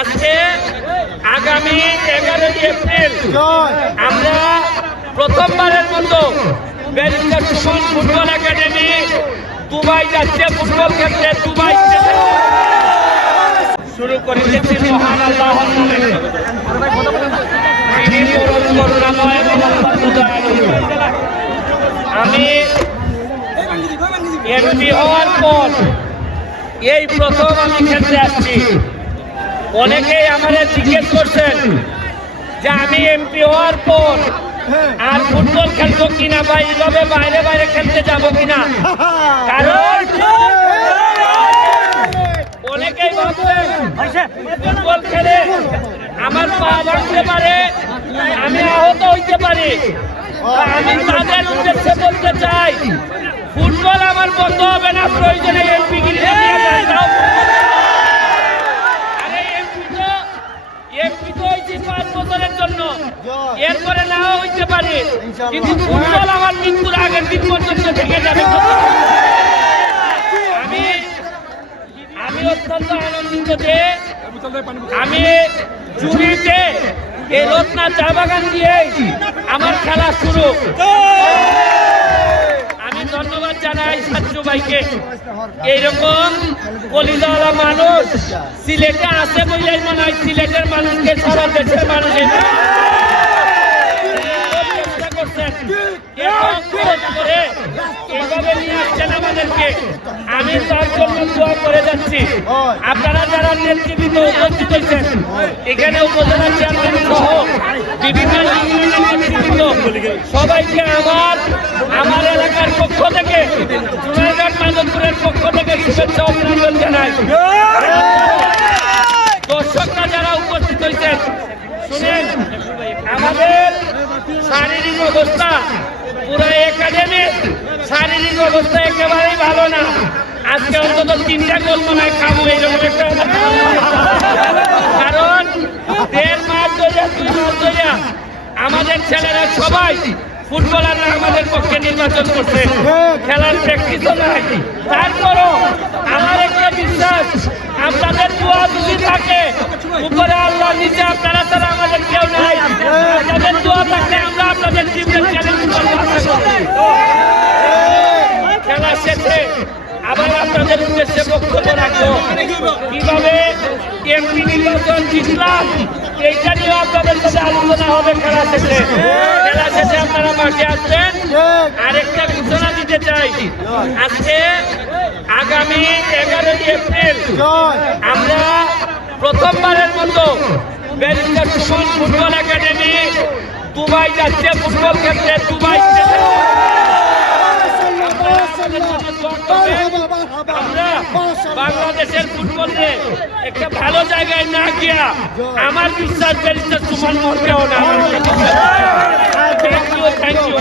আজকে আগামী এগারোই এপ্রিল আমরা প্রথমবারের মতো barrister Suman football academy Dubai যাচ্ছে ফুটবল খেলতে দুবাই শুরু করে দিয়েছি মহান। আমি এমপি হওয়ার পর এই প্রথম আমি খেলতে আসছি অনেকেই আমাদের জিজ্ঞেস করছেন যে আমি এমপি হওয়ার পর আর ফুটবল খেলব কিনা বা এইভাবে বাইরে বাইরে খেলতে যাব কিনা? কারণ অনেকেই ফুটবল খেলে আমার পা ভাঙতে পারে, আমি আহত হইতে পারি। আমি তাদের উদ্দেশ্যে বলতে চাই, ফুটবল আমার বন্ধ হবে না, প্রয়োজনে কিন্তু ফুটবল আমার মৃত্যুর আগের দিন পর্যন্ত থেকে যাবে আমি আমি অত্যন্ত আনন্দিত যে আমি চুরিতে এই রত্না চা বাগান দিয়ে আমার খেলা শুরু আমি ধন্যবাদ জানাই ছাত্র ভাইকে এইরকম কলিদাওয়ালা মানুষ সিলেটে আছে বললেই মনে হয় সিলেটের মানুষকে সারা দেশের মানুষের এইভাবে নিয়ে আসছেন আমাদেরকে। আমি তার জন্য দোয়া করে যাচ্ছি। আপনারা যারা নেতৃবৃন্দ উপস্থিত হয়েছেন, এখানে উপজেলা চেয়ারম্যান সহ বিভিন্ন সবাইকে আমার আমার এলাকার পক্ষ থেকে জুনাইঘাট মাদকপুরের পক্ষ থেকে শুভেচ্ছা অভিনন্দন জানাই। দর্শকরা যারা উপস্থিত হয়েছেন, শুনেন, আমাদের শারীরিক অবস্থা পুরো একাডেমির শারীরিক অবস্থা একেবারেই ভালো না। আজকে অন্তত তিনটা গোল মনে হয় খাব এইরকম একটা কারণ দেড় মাস ধরে, দুই মাস ধরে আমাদের ছেলেরা সবাই ফুটবলাররা আমাদের পক্ষে নির্বাচন করছে। খেলার প্র্যাকটিসও নাই। আপনাদের উদ্দেশ্যে বক্তব্য রাখব। কীভাবে এমপি নির্বাচন জিতলাম, এইটা নিয়ে আপনাদের সাথে আলোচনা হবে খেলা শেষে। খেলা শেষে আপনারা মাঠে আসবেন। আরেকটা ঘোষণা দিতে চাই। আজকে আগামী এগারোই এপ্রিল আমরা প্রথমবারের মতো barrister Suman football academy Dubai যাচ্ছে ফুটবল খেলতে দুবাই বাংলাদেশের ফুটবলে একটা ভালো জায়গায় না গিয়া আমার বিশ্বাস ব্যারিস্টার সুমন মরতেও না। Thank you thank you